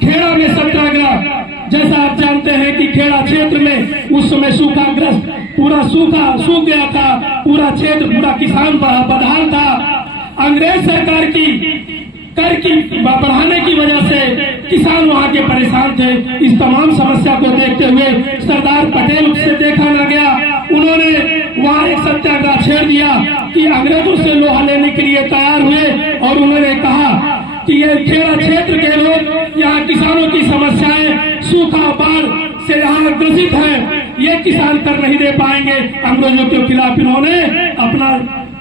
खेड़ा में सत्याग्रह, जैसा आप जानते हैं कि खेड़ा क्षेत्र में उस समय सूखाग्रस्त, पूरा सूख गया था, पूरा क्षेत्र, पूरा किसान बदहाल था। अंग्रेज सरकार की कर की बढ़ाने की वजह से किसान वहां के परेशान थे। इस तमाम समस्या को देखते हुए सरदार पटेल से देखा न गया, उन्होंने वहां एक सत्याग्रह छेड़ दिया कि अंग्रेजों से लोहा लेने के लिए तैयार हुए और उन्होंने कहा कि ये खेड़ा क्षेत्र के लोग, यहाँ किसानों की समस्याएं सूखा बाढ़ से यहाँ ग्रसित है, ये किसान कर नहीं दे पाएंगे। अंग्रेजों के खिलाफ इन्होंने अपना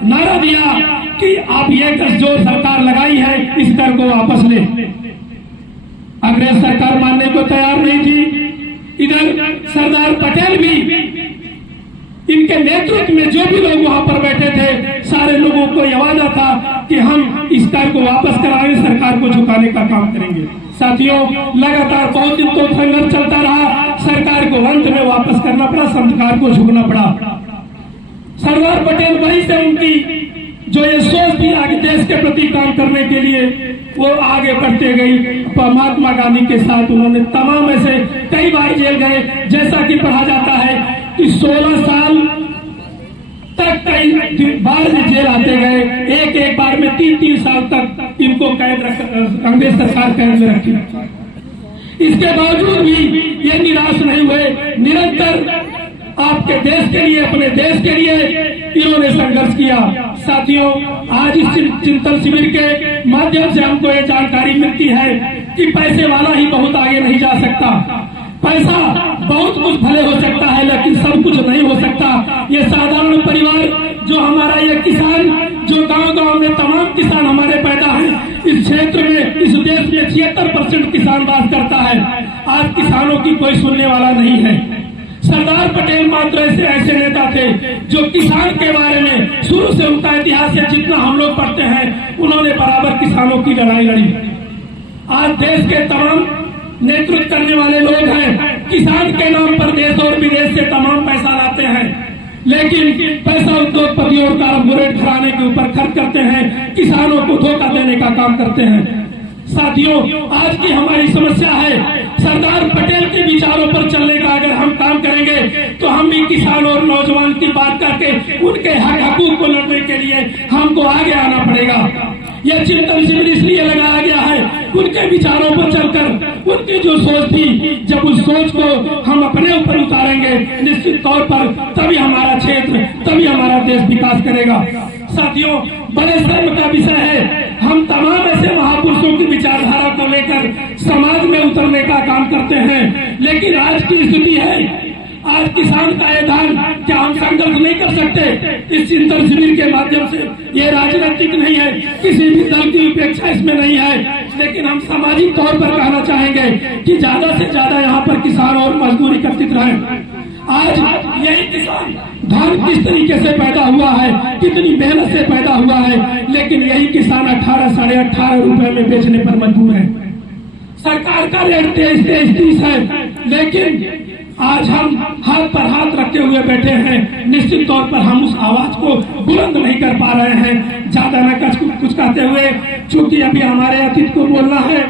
नारा दिया कि आप ये कर जो सरकार लगाई है इस कर को वापस ले। अंग्रेज सरकार मानने को तैयार नहीं थी। इधर सरदार पटेल भी, इनके नेतृत्व में जो भी लोग वहां पर बैठे थे, सारे लोगों को यह वादा था कि हम इस कर को वापस कराएंगे, सरकार को झुकाने का काम करेंगे। साथियों, लगातार बहुत दिन तो संघर्ष चलता रहा, सरकार को अंत में वापस करना पड़ा, सरकार को झुकना पड़ा। सरदार पटेल वहीं से उनकी जो ये सोच थी आगे देश के प्रति काम करने के लिए, वो आगे बढ़ते गई। महात्मा गांधी के साथ उन्होंने तमाम ऐसे कई बार जेल गए। जैसा कि पढ़ा जाता है कि 16 साल तक कई बार जेल आते गए, एक बार में 3 साल तक इनको कैद अंग्रेज सरकार कैद में रखी। इसके बावजूद भी ये निराश नहीं हुए, निरंतर आपके देश के लिए, अपने देश के लिए इन्होंने संघर्ष किया। साथियों, आज इस चिंतन शिविर के माध्यम से हमको ये जानकारी मिलती है कि पैसे वाला ही बहुत आगे नहीं जा सकता। पैसा बहुत कुछ भले हो सकता है, लेकिन सब कुछ नहीं हो सकता। ये साधारण परिवार जो हमारा ये किसान, जो गांव-गांव में तमाम किसान हमारे पैदा हैं, इस क्षेत्र में, इस देश में 76% किसान वास करता है। आज किसानों की कोई सुनने वाला नहीं है। सरदार पटेल मात्र ऐसे नेता थे जो किसान के बारे में शुरू से उनका इतिहास है, जितना हम लोग पढ़ते हैं, उन्होंने बराबर किसानों की लड़ाई लड़ी। आज देश के तमाम नेतृत्व करने वाले लोग हैं, किसान के नाम पर देश और विदेश से तमाम पैसा लाते हैं, लेकिन पैसा उद्योगपतियों और कारपोरेट घराने के ऊपर खर्च करते हैं, किसानों को धोखा देने का काम करते हैं। साथियों, आज की हमारी समस्या है, सरदार पटेल के विचारों पर चलने का अगर हम काम करेंगे तो हम भी किसान और नौजवान की बात करके उनके हकूक को लड़ने के लिए हमको आगे आना पड़ेगा। यह चिंतन शिविर इसलिए लगाया गया है, उनके विचारों पर चलकर, उनकी जो सोच थी, जब उस सोच को हम अपने ऊपर उतारेंगे, निश्चित तौर पर तभी हमारा क्षेत्र, तभी हमारा देश विकास करेगा। साथियों, बड़े शर्म का विषय है, हम तमाम ऐसे महापुरुषों की विचारधारा को लेकर समाज में उतरने का काम करते हैं, लेकिन आज की स्थिति है, आज किसान का ये धान, क्या हम संघर्ष नहीं कर सकते? इस चिंतन शिविर के माध्यम से, ये राजनीतिक नहीं है, किसी भी दल की उपेक्षा इसमें नहीं है, लेकिन हम सामाजिक तौर पर कहना चाहेंगे कि ज्यादा से ज्यादा यहाँ पर किसान और मजदूर एकत्रित रहें। आज यही किसान धान किस तरीके से पैदा हुआ है, कितनी मेहनत से पैदा हुआ है, लेकिन यही किसान 18 साढ़े 18 रुपए में बेचने पर मजबूर है। सरकार का रेट 23-30 है, लेकिन आज हम हाथ पर हाथ रखे हुए बैठे हैं। निश्चित तौर पर हम उस आवाज को बुलंद नहीं कर पा रहे हैं। ज्यादा न कुछ कहते हुए, चूंकि अभी हमारे अतिथि को बोलना है,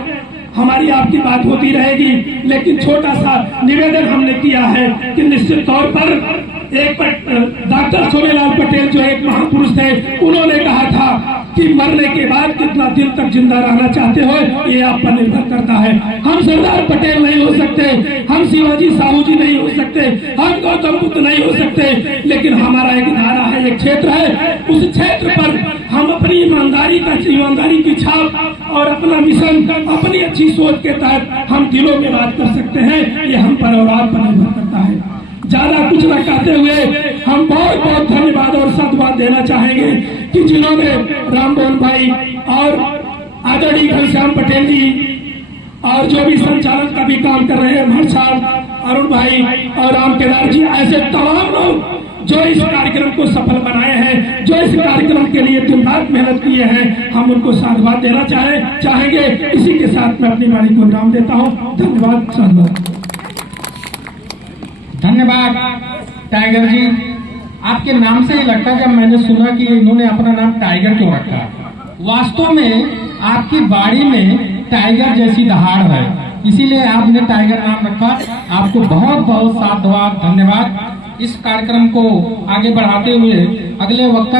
हमारी आपकी बात होती रहेगी, लेकिन छोटा सा निवेदन हमने किया है कि निश्चित तौर पर डॉक्टर सोमेलाल पटेल जो एक महापुरुष थे, उन्होंने कहा था कि मरने के बाद कितना दिन तक जिंदा रहना चाहते हो, ये आप पर निर्भर करता है। हम सरदार पटेल नहीं हो सकते, हम शिवाजी साहू जी नहीं हो सकते, हम गौतम बुद्ध नहीं हो सकते, लेकिन हमारा एक धारा है, एक क्षेत्र है, उस क्षेत्र पर हम अपनी ईमानदारी की छाप और अपना मिशन, अपनी अच्छी सोच के तहत हम दिलों में बात कर सकते हैं। ये हम पर और आप पर निर्भर करता है। ज्यादा कुछ न कहते हुए हम बहुत बहुत धन्यवाद और सदवाद देना चाहेंगे कि जिन्होंने राममोहन भाई और आदरणीय घनश्याम पटेल जी और जो भी संचालन का भी काम कर रहे हैं, महर्षाल अरुण भाई और राम केदार जी, ऐसे तमाम लोग जो इस कार्यक्रम को सफल बनाए हैं, जो इस कार्यक्रम के लिए दिन रात मेहनत किए हैं, हम उनको साधुवाद देना चाहेंगे। इसी के साथ मैं अपनी वाणी को विराम देता हूँ। धन्यवाद, साधुवाद। धन्यवाद टाइगर जी। आपके नाम से ही लगता है, जब मैंने सुना कि इन्होंने अपना नाम टाइगर क्यों रखा, वास्तव में आपकी बाड़ी में टाइगर जैसी दहाड़ है। इसीलिए आपने टाइगर नाम रखा। आपको बहुत बहुत साधुवाद, धन्यवाद। इस कार्यक्रम को आगे बढ़ाते हुए अगले वक्ता